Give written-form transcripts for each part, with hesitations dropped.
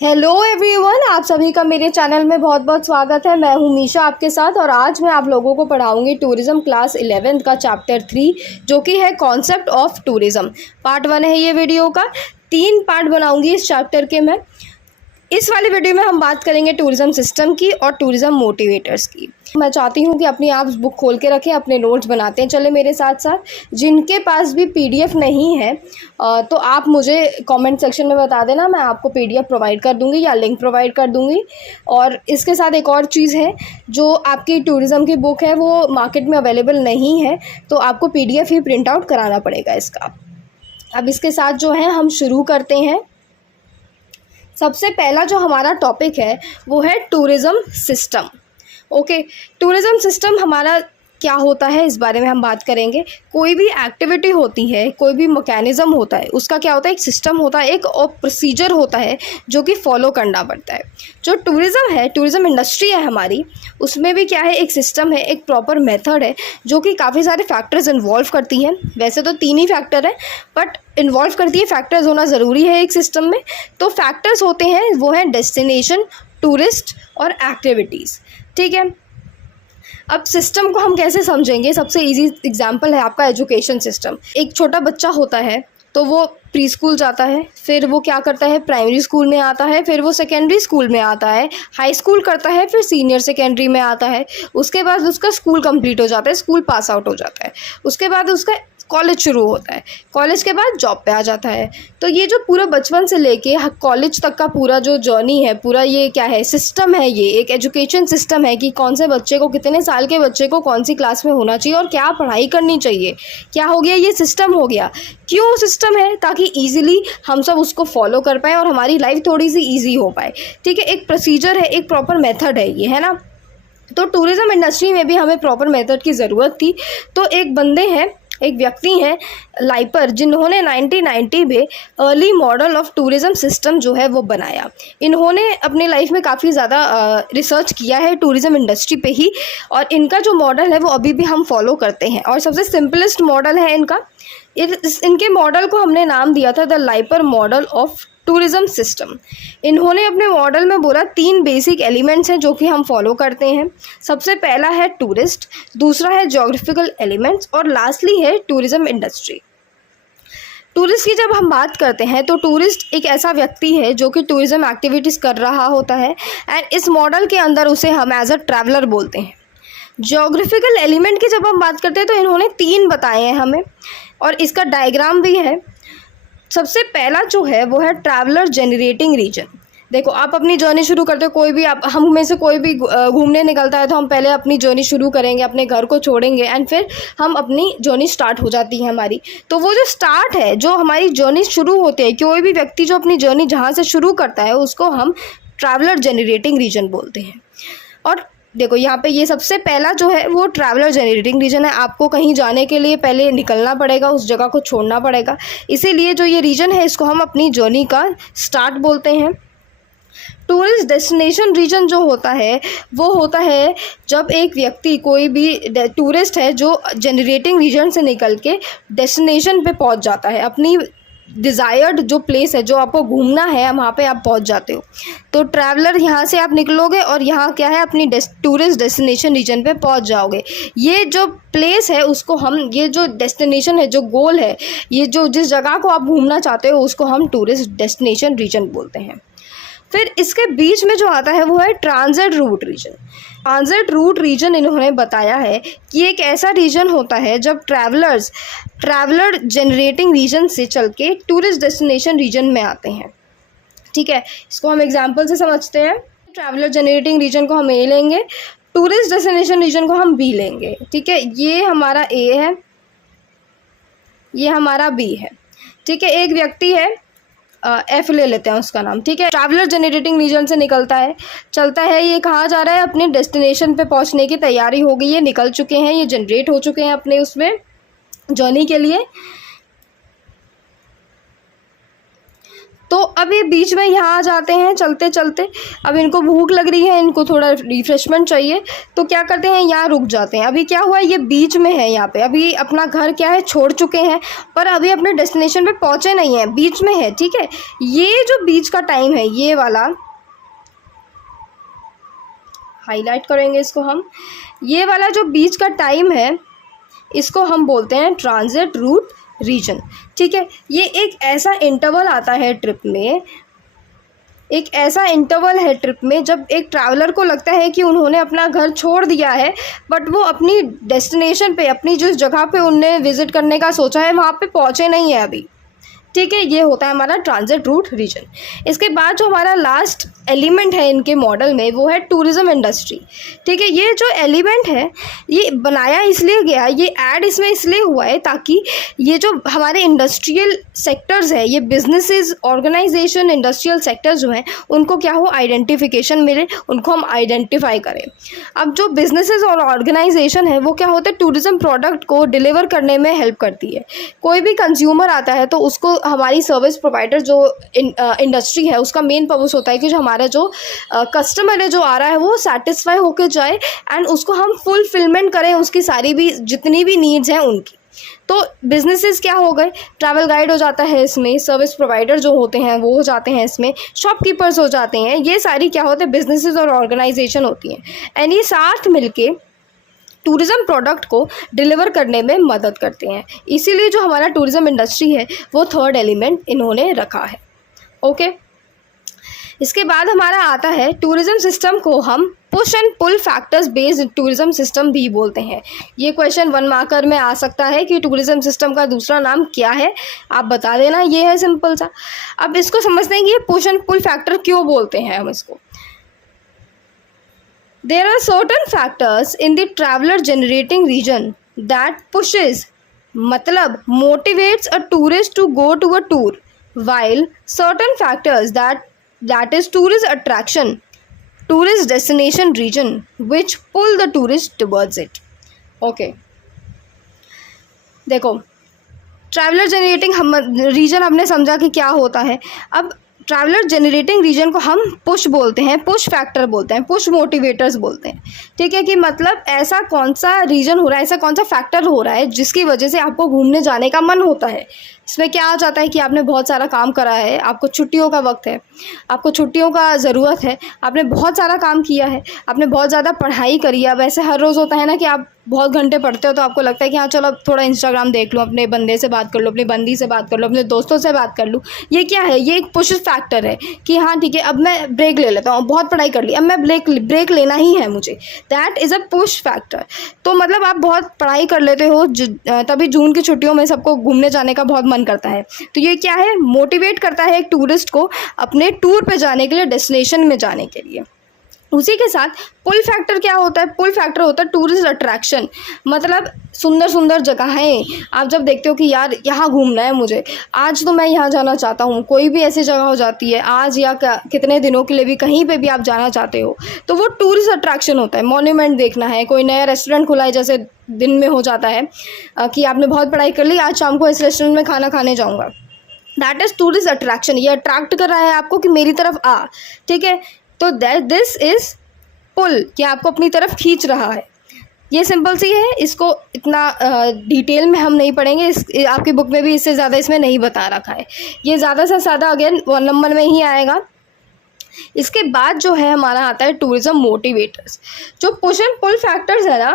Hello everyone, आप सभी का मेरे चैनल में बहुत बहुत स्वागत है। मैं हूं मीशा आपके साथ और आज मैं आप लोगों को पढ़ाऊंगी टूरिज्म क्लास 11th का चैप्टर 3 जो कि है कॉन्सेप्ट ऑफ टूरिज्म। पार्ट 1 है ये वीडियो का। 3 पार्ट बनाऊंगी इस चैप्टर के मैं। इस वाली वीडियो में हम बात करेंगे टूरिज्म सिस्टम की और टूरिज्म मोटिवेटर्स की। मैं चाहती हूँ कि अपनी आप बुक खोल के रखें, अपने नोट्स बनाते चले मेरे साथ साथ। जिनके पास भी पीडीएफ नहीं है तो आप मुझे कमेंट सेक्शन में बता देना, मैं आपको पीडीएफ प्रोवाइड कर दूँगी या लिंक प्रोवाइड कर दूँगी। और इसके साथ एक और चीज़ है, जो आपकी टूरिज़्म की बुक है वो मार्केट में अवेलेबल नहीं है तो आपको पीडीएफ ही प्रिंट आउट कराना पड़ेगा इसका। अब इसके साथ जो है हम शुरू करते हैं। सबसे पहला जो हमारा टॉपिक है वो है tourism system. Okay, tourism system हमारा क्या होता है इस बारे में हम बात करेंगे। कोई भी एक्टिविटी होती है, कोई भी मैकेनिज़्म होता है, उसका क्या होता है, एक सिस्टम होता है, एक और प्रोसीजर होता है जो कि फॉलो करना पड़ता है। जो टूरिज़्म है, टूरिज़्म इंडस्ट्री है हमारी, उसमें भी क्या है, एक सिस्टम है, एक प्रॉपर मेथड है जो कि काफ़ी सारे फैक्टर्स इन्वॉल्व करती हैं। वैसे तो 3 ही फैक्टर है बट इन्वॉल्व करती है, फैक्टर्स होना ज़रूरी है एक सिस्टम में। तो फैक्टर्स होते हैं वो हैं डेस्टिनेशन, टूरिस्ट और एक्टिविटीज़। ठीक है, अब सिस्टम को हम कैसे समझेंगे। सबसे इजी एग्जांपल है आपका एजुकेशन सिस्टम। एक छोटा बच्चा होता है तो वो प्री स्कूल जाता है, फिर वो क्या करता है, प्राइमरी स्कूल में आता है, फिर वो सेकेंडरी स्कूल में आता है, हाई स्कूल करता है, फिर सीनियर सेकेंडरी में आता है। उसके बाद उसका स्कूल कंप्लीट हो जाता है, स्कूल पास आउट हो जाता है। उसके बाद उसका कॉलेज शुरू होता है, कॉलेज के बाद जॉब पे आ जाता है। तो ये जो पूरा बचपन से लेके कॉलेज तक का पूरा जो जर्नी है, पूरा ये क्या है, सिस्टम है। ये एक एजुकेशन सिस्टम है कि कौन से बच्चे को, कितने साल के बच्चे को कौन सी क्लास में होना चाहिए और क्या पढ़ाई करनी चाहिए। क्या हो गया, ये सिस्टम हो गया। क्यों सिस्टम है? ताकि ईजिली हम सब उसको फॉलो कर पाए और हमारी लाइफ थोड़ी सी ईजी हो पाए। ठीक है, एक प्रोसीजर है, एक प्रॉपर मेथड है ये, है ना। तो टूरिज़्म इंडस्ट्री में भी हमें प्रॉपर मेथड की ज़रूरत थी। तो एक बंदे हैं, एक व्यक्ति हैं लाइपर, जिन्होंने 1990 में early model of tourism system जो है वो बनाया। इन्होंने अपनी लाइफ में काफ़ी ज़्यादा रिसर्च किया है टूरिज़्म इंडस्ट्री पे ही, और इनका जो मॉडल है वो अभी भी हम फॉलो करते हैं और सबसे सिंपलेस्ट मॉडल है इनका। इनके मॉडल को हमने नाम दिया था the Leiper model of tourism system. इन्होंने अपने मॉडल में बोला 3 बेसिक एलिमेंट्स हैं जो कि हम फॉलो करते हैं। सबसे पहला है टूरिस्ट, दूसरा है ज्योग्राफिकल एलिमेंट्स और लास्टली है टूरिज़्म इंडस्ट्री। टूरिस्ट की जब हम बात करते हैं तो टूरिस्ट एक ऐसा व्यक्ति है जो कि टूरिज़्म एक्टिविटीज़ कर रहा होता है, एंड इस मॉडल के अंदर उसे हम एज अ ट्रैवलर बोलते हैं। ज्योग्राफिकल एलिमेंट की जब हम बात करते हैं तो इन्होंने 3 बताए हैं हमें, और इसका डायग्राम भी है। सबसे पहला जो है वो है ट्रैवलर जनरेटिंग रीजन। देखो, आप अपनी जर्नी शुरू करते हो, कोई भी आप हम में से कोई भी घूमने निकलता है तो हम पहले अपनी जर्नी शुरू करेंगे, अपने घर को छोड़ेंगे एंड फिर हम अपनी जर्नी स्टार्ट हो जाती है हमारी। तो वो जो स्टार्ट है, जो हमारी जर्नी शुरू होती है, कोई भी व्यक्ति जो अपनी जर्नी जहाँ से शुरू करता है उसको हम ट्रैवलर जनरेटिंग रीजन बोलते हैं। और देखो यहाँ पे ये सबसे पहला जो है वो ट्रैवलर जनरेटिंग रीजन है। आपको कहीं जाने के लिए पहले निकलना पड़ेगा, उस जगह को छोड़ना पड़ेगा, इसीलिए जो ये रीजन है इसको हम अपनी जर्नी का स्टार्ट बोलते हैं। टूरिस्ट डेस्टिनेशन रीजन जो होता है वो होता है जब एक व्यक्ति, कोई भी टूरिस्ट है जो जनरेटिंग रीजन से निकल के डेस्टिनेशन पे पहुंच जाता है, अपनी डिज़ायर्ड जो प्लेस है, जो आपको घूमना है, वहाँ पे आप पहुँच जाते हो। तो ट्रैवलर यहाँ से आप निकलोगे और यहाँ क्या है, अपनी टूरिस्ट डेस्टिनेशन रीजन पे पहुँच जाओगे। ये जो प्लेस है उसको हम, ये जो डेस्टिनेशन है, जो गोल है, ये जो जिस जगह को आप घूमना चाहते हो उसको हम टूरिस्ट डेस्टिनेशन रीजन बोलते हैं। फिर इसके बीच में जो आता है वो है transit route region. Transit route region इन्होंने बताया है कि एक ऐसा रीजन होता है जब ट्रैवलर जनरेटिंग रीजन से चल के टूरिस्ट डेस्टिनेशन रीजन में आते हैं। ठीक है, इसको हम एग्जांपल से समझते हैं। ट्रैवलर जनरेटिंग रीजन को हम ए लेंगे, टूरिस्ट डेस्टिनेशन रीजन को हम बी लेंगे। ठीक है, ये हमारा ए है, ये हमारा बी है। ठीक है, एक व्यक्ति है, एफ ले लेते हैं उसका नाम। ठीक है, ट्रैवलर जनरेटिंग रीजन से निकलता है, चलता है, ये कहाँ जा रहा है, अपने डेस्टिनेशन पे पहुंचने की तैयारी हो गई है, निकल चुके हैं, ये जनरेट हो चुके हैं अपने उसमें जर्नी के लिए। तो अब ये बीच में यहाँ आ जाते हैं चलते चलते। अब इनको भूख लग रही है, इनको थोड़ा रिफ्रेशमेंट चाहिए, तो क्या करते हैं, यहाँ रुक जाते हैं। अभी क्या हुआ, ये बीच में है, यहाँ पे अभी अपना घर क्या है छोड़ चुके हैं, पर अभी अपने डेस्टिनेशन पे पहुँचे नहीं हैं, बीच में है। ठीक है, ये जो बीच का टाइम है, ये वाला हाईलाइट करेंगे इसको हम, ये वाला जो बीच का टाइम है इसको हम बोलते हैं ट्रांजिट रूट रीजन। ठीक है, ये एक ऐसा इंटरवल आता है ट्रिप में, एक ऐसा इंटरवल है ट्रिप में जब एक ट्रैवलर को लगता है कि उन्होंने अपना घर छोड़ दिया है, बट वो अपनी डेस्टिनेशन पे, अपनी जिस जगह पे उन्हें विज़िट करने का सोचा है वहाँ पे पहुँचे नहीं है अभी। ठीक है, ये होता है हमारा ट्रांजिट रूट रीजन। इसके बाद जो हमारा लास्ट एलिमेंट है इनके मॉडल में वो है टूरिज़्म इंडस्ट्री। ठीक है, ये जो एलिमेंट है ये बनाया इसलिए गया, ये ऐड इसमें इसलिए हुआ है ताकि ये जो हमारे इंडस्ट्रियल सेक्टर्स है, ये बिजनेसेस, ऑर्गेनाइजेशन, इंडस्ट्रियल सेक्टर्स जो हैं उनको क्या हो, आइडेंटिफिकेशन मिले, उनको हम आइडेंटिफाई करें। अब जो बिजनेसेस और ऑर्गेनाइजेशन है वो क्या होता है, टूरिज़्म प्रोडक्ट को डिलीवर करने में हेल्प करती है। कोई भी कंज्यूमर आता है तो उसको हमारी सर्विस प्रोवाइडर जो इंडस्ट्री है उसका मेन पर्पस होता है कि जो हमारा जो कस्टमर है जो आ रहा है वो सेटिस्फाई होकर जाए एंड उसको हम फुलफिलमेंट करें, उसकी सारी भी जितनी भी नीड्स हैं उनकी। तो बिजनेसेस क्या हो गए, ट्रैवल गाइड हो जाता है इसमें, सर्विस प्रोवाइडर जो होते हैं वो हो जाते हैं इसमें, शॉपकीपर्स हो जाते हैं, ये सारी क्या होते हैं, बिजनेसेस और ऑर्गेनाइजेशन होती हैं। एंड ये साथ मिलके टूरिज़्म प्रोडक्ट को डिलीवर करने में मदद करते हैं। इसीलिए जो हमारा टूरिज़्म इंडस्ट्री है वो थर्ड एलिमेंट इन्होंने रखा है। ओके, इसके बाद हमारा आता है टूरिज़्म सिस्टम को हम push and pull factors based tourism system भी बोलते हैं। ये क्वेश्चन 1 मार्कर में आ सकता है कि टूरिज़्म सिस्टम का दूसरा नाम क्या है, आप बता देना, ये है सिंपल सा। अब इसको समझते हैं कि ये पुश एंड पुल फैक्टर क्यों बोलते हैं हम इसको। There are certain factors in the traveler generating region that pushes, मतलब motivates a tourist to go to a tour, while certain factors that is tourist attraction, tourist destination region which pull the tourist towards it. Okay, देखो traveller generating हम reason हमने समझा कि क्या होता है। अब ट्रैवलर जनरेटिंग रीजन को हम पुश बोलते हैं, पुश फैक्टर बोलते हैं, पुश मोटिवेटर्स बोलते हैं। ठीक है, कि मतलब ऐसा कौन सा रीजन हो रहा है, ऐसा कौन सा फैक्टर हो रहा है जिसकी वजह से आपको घूमने जाने का मन होता है। इसमें क्या आ जाता है कि आपने बहुत सारा काम करा है, आपको छुट्टियों का वक्त है, आपको छुट्टियों का ज़रूरत है, आपने बहुत सारा काम किया है, आपने बहुत ज़्यादा पढ़ाई करी है। अब ऐसे हर रोज़ होता है ना कि आप बहुत घंटे पढ़ते हो तो आपको लगता है कि हाँ चलो अब थोड़ा इंस्टाग्राम देख लूँ, अपने बंदे से बात कर लूँ, अपनी बंदी से बात कर लूँ, अपने दोस्तों से बात कर लूँ। ये क्या है, ये एक पुश फैक्टर है कि हाँ ठीक है अब मैं ब्रेक ले लेता हूँ, बहुत पढ़ाई कर ली, अब मैं ब्रेक लेना ही है मुझे। That is a push factor. तो मतलब आप बहुत पढ़ाई कर लेते हो, तभी जून की छुट्टियों में सबको घूमने जाने का बहुत मन करता है, तो ये क्या है, मोटिवेट करता है एक टूरिस्ट को अपने टूर पे जाने के लिए, डेस्टिनेशन में जाने के लिए। उसी के साथ पुल फैक्टर क्या होता है, पुल फैक्टर होता है टूरिस्ट अट्रैक्शन। मतलब सुंदर सुंदर जगहें आप जब देखते हो कि यार यहाँ घूमना है मुझे, आज तो मैं यहाँ जाना चाहता हूँ, कोई भी ऐसी जगह हो जाती है आज या कितने दिनों के लिए भी कहीं पे भी आप जाना चाहते हो, तो वो टूरिस्ट अट्रैक्शन होता है। मॉन्यूमेंट देखना है, कोई नया रेस्टोरेंट खुला है, जैसे दिन में हो जाता है कि आपने बहुत पढ़ाई कर ली, आज शाम को इस रेस्टोरेंट में खाना खाने जाऊँगा, दैट इज़ टूरिस्ट अट्रैक्शन। ये अट्रैक्ट कर रहा है आपको कि मेरी तरफ आ। ठीक है, तो दिस इज़ पुल, कि आपको अपनी तरफ खींच रहा है। ये सिंपल सी है, इसको इतना डिटेल में हम नहीं पढ़ेंगे, आपकी बुक में भी इससे ज़्यादा इसमें नहीं बता रखा है। ये ज़्यादा से ज़्यादा अगेन 1 नंबर में ही आएगा। इसके बाद जो है हमारा आता है टूरिज़्म मोटिवेटर्स। जो पुश एंड पुल फैक्टर्स है ना,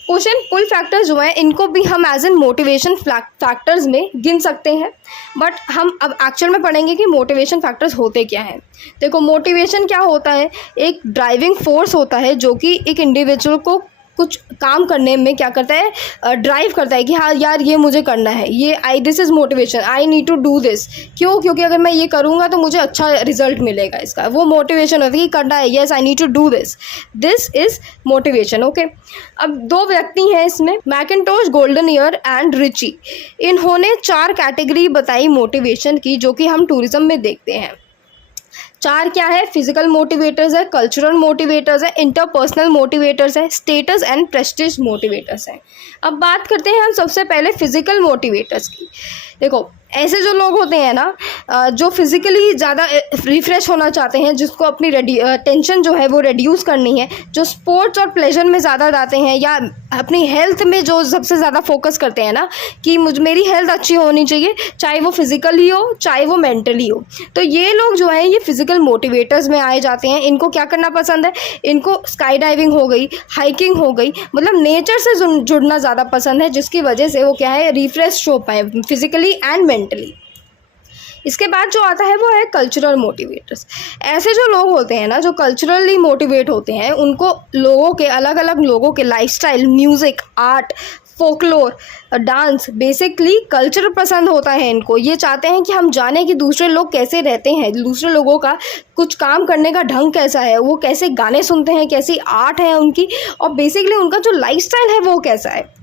पुश एंड पुल फैक्टर्स जो हैं इनको भी हम एज एन मोटिवेशन फैक्टर्स में गिन सकते हैं, बट हम अब एक्चुअल में पढ़ेंगे कि मोटिवेशन फैक्टर्स होते क्या हैं। देखो मोटिवेशन क्या होता है, एक ड्राइविंग फोर्स होता है जो कि एक इंडिविजुअल को कुछ काम करने में क्या करता है, ड्राइव करता है कि हाँ यार ये मुझे करना है, ये this is motivation, I need to do this. क्यों, क्योंकि अगर मैं ये करूँगा तो मुझे अच्छा रिजल्ट मिलेगा इसका, वो मोटिवेशन होता है कि करना है, yes I need to do this, this is motivation. Okay, अब 2 व्यक्ति हैं इसमें, McIntosh, Goeldner and Ritchie. इन्होंने 4 कैटेगरी बताई मोटिवेशन की जो कि हम टूरिज़्म में देखते हैं। 4 क्या है, फिजिकल मोटिवेटर्स है, कल्चरल मोटिवेटर्स है, इंटरपर्सनल मोटिवेटर्स है, स्टेटस एंड प्रेस्टीज मोटिवेटर्स है। अब बात करते हैं हम सबसे पहले फिजिकल मोटिवेटर्स की। देखो ऐसे जो लोग होते हैं ना जो फिज़िकली ज़्यादा रिफ़्रेश होना चाहते हैं, जिसको अपनी टेंशन जो है वो रिड्यूस करनी है, जो स्पोर्ट्स और प्लेजर में ज़्यादा जाते हैं, या अपनी हेल्थ में जो सबसे ज़्यादा फोकस करते हैं ना कि मेरी हेल्थ अच्छी होनी चाहिए, चाहे वो फिज़िकली हो चाहे वो मेंटली हो, तो ये लोग जो है ये फिज़िकल मोटिवेटर्स में आए जाते हैं। इनको क्या करना पसंद है, इनको स्काई डाइविंग हो गई, हाइकिंग हो गई, मतलब नेचर से जुड़ना ज़्यादा पसंद है, जिसकी वजह से वो क्या है रिफ़्रेश हो पाए फिज़िकली एंड मेंटली। इसके बाद जो आता है वो है कल्चरल मोटिवेटर्स। ऐसे जो लोग होते हैं ना जो कल्चरली मोटिवेट होते हैं, उनको लोगों के अलग अलग लोगों के lifestyle, music, art, folklore, dance, basically culture पसंद होता है इनको। ये चाहते हैं कि हम जानें कि दूसरे लोग कैसे रहते हैं, दूसरे लोगों का कुछ काम करने का ढंग कैसा है, वो कैसे गाने सुनते हैं, कैसी आर्ट है उनकी, और बेसिकली उनका जो लाइफस्टाइल है वो कैसा है।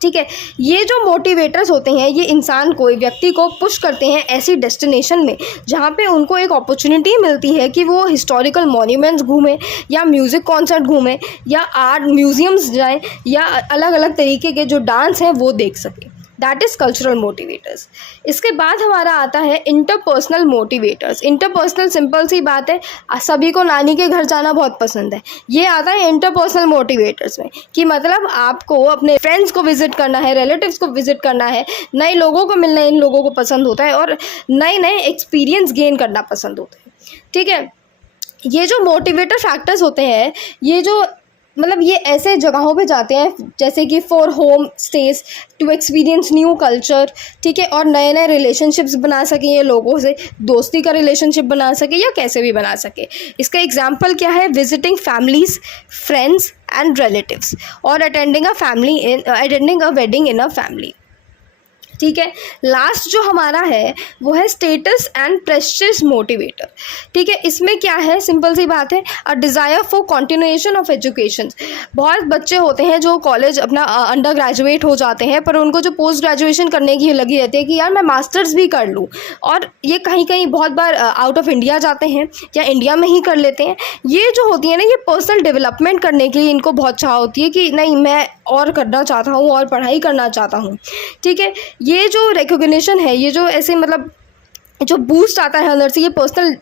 ठीक है, ये जो मोटिवेटर्स होते हैं ये इंसान को, व्यक्ति को पुश करते हैं ऐसी डेस्टिनेशन में जहाँ पे उनको एक अपॉर्चुनिटी मिलती है कि वो हिस्टोरिकल मॉन्यूमेंट्स घूमें, या म्यूज़िक कॉन्सर्ट घूमें, या आर्ट म्यूज़ियम्स जाएं, या अलग अलग तरीके के जो डांस हैं वो देख सकें। That is cultural motivators. इसके बाद हमारा आता है इंटरपर्सनल मोटिवेटर्स। इंटरपर्सनल सिंपल सी बात है, सभी को नानी के घर जाना बहुत पसंद है। ये आता है इंटरपर्सनल मोटिवेटर्स में कि मतलब आपको अपने फ्रेंड्स को विज़िट करना है, रिलेटिव्स को विज़िट करना है, नए लोगों को मिलना इन लोगों को पसंद होता है, और नए नए एक्सपीरियंस गेन करना पसंद होता है। ठीक है, ये जो मोटिवेटर फैक्टर्स होते हैं, ये जो मतलब ये ऐसे जगहों पे जाते हैं जैसे कि for home stage, to experience new culture, ठीक है, और नए नए रिलेशनशिप्स बना सकें, ये लोगों से दोस्ती का रिलेशनशिप बना सके या कैसे भी बना सके। इसका एग्जांपल क्या है, visiting families, friends and relatives, और attending a wedding in a family. ठीक है, लास्ट जो हमारा है वो है स्टेटस एंड प्रेस्टीज मोटिवेटर। ठीक है, इसमें क्या है, सिंपल सी बात है, अ desire for continuation of education. बहुत बच्चे होते हैं जो कॉलेज अपना अंडर ग्रेजुएट हो जाते हैं, पर उनको जो पोस्ट ग्रेजुएशन करने की लगी रहती है कि यार मैं मास्टर्स भी कर लूँ, और ये कहीं कहीं बहुत बार आउट ऑफ इंडिया जाते हैं या इंडिया में ही कर लेते हैं। ये जो होती है ना, ये पर्सनल डेवलपमेंट करने की इनको बहुत चाह होती है कि नहीं मैं और करना चाहता हूँ और पढ़ाई करना चाहता हूँ। ठीक है, ये जो रिकॉग्निशन है, ये जो ऐसे मतलब जो बूस्ट आता है अंदर से, ये पर्सनल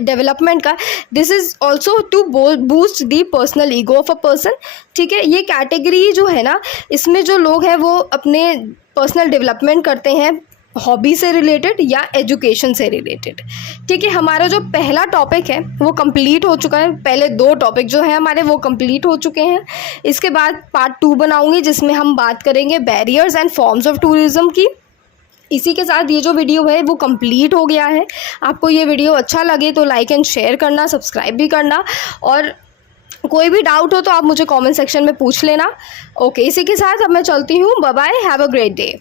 डेवलपमेंट का, this is also to boost the personal ego of a person. ठीक है, ये कैटेगरी जो है ना, इसमें जो लोग हैं वो अपने पर्सनल डेवलपमेंट करते हैं हॉबी से रिलेटेड या एजुकेशन से रिलेटेड। ठीक है, हमारा जो पहला टॉपिक है वो कंप्लीट हो चुका है। पहले 2 टॉपिक जो है हमारे वो कंप्लीट हो चुके हैं। इसके बाद पार्ट 2 बनाऊंगी जिसमें हम बात करेंगे barriers and forms of tourism की। इसी के साथ ये जो वीडियो है वो कंप्लीट हो गया है। आपको ये वीडियो अच्छा लगे तो लाइक एंड शेयर करना, सब्सक्राइब भी करना, और कोई भी डाउट हो तो आप मुझे कमेंट सेक्शन में पूछ लेना। ओके, इसी के साथ अब मैं चलती हूँ। Bye bye, have a great day.